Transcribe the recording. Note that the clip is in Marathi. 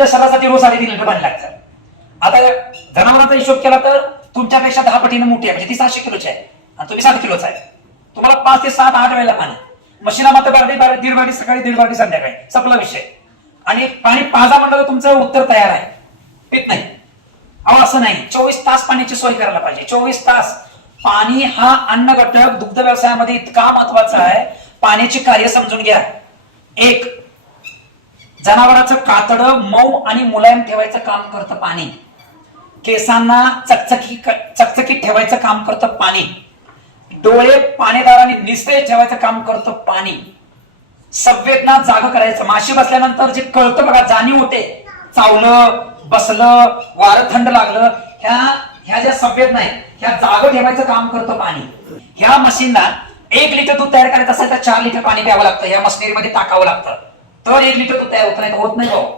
तुमच्या शरीरासाठी रोज साडेतीन लिटर पाणी लागतं. आता जनावरांचा हिशोब केला तर तुमच्यापेक्षा दहा पटीने मोठी आहे म्हणजे ती सहाशे किलोची आहे. आणि तुम्ही सात किलोचा आहे. तुम्हाला पाच ते सात आठ वेळेला पाणी. मशीना मात्र बारडी बारडी दीड बाटी सकाळी दीड बाटी संध्याकाळी. संपला विषय. आणि पाणी पाजा म्हणलं तर तुमचं उत्तर तयार आहे. पित नाही. अहो असं नाही. चोवीस तास पाण्याची सोय करायला पाहिजे. चोवीस तास पाणी हा अन्न घटक दुग्ध व्यवसायामध्ये इतका महत्त्वाचा आहे. पाण्याची कार्य समजून घ्या. एक जनावराचं कातड मऊ आणि मुलायम ठेवायचं काम करतं पाणी. केसांना चकचकी चकचकीत ठेवायचं काम करतं पाणी. डोळे पाणीदाराने आणि निस्तेज ठेवायचं काम करतं पाणी. संवेदना जाग करायचं. माशी बसल्यानंतर जे कळतं बघा जाणीव होते. चावलं बसलं वारं थंड लागलं ह्या ह्या ज्या संवेदना आहेत ह्या जाग ठेवायचं काम करतं पाणी. ह्या मशीनला एक लिटर दूध तयार करायचं असेल तर चार लिटर पाणी प्यावं लागतं. या मशिनरीमध्ये टाकावं लागतं. Teoria de microtutel, também com outro negócio.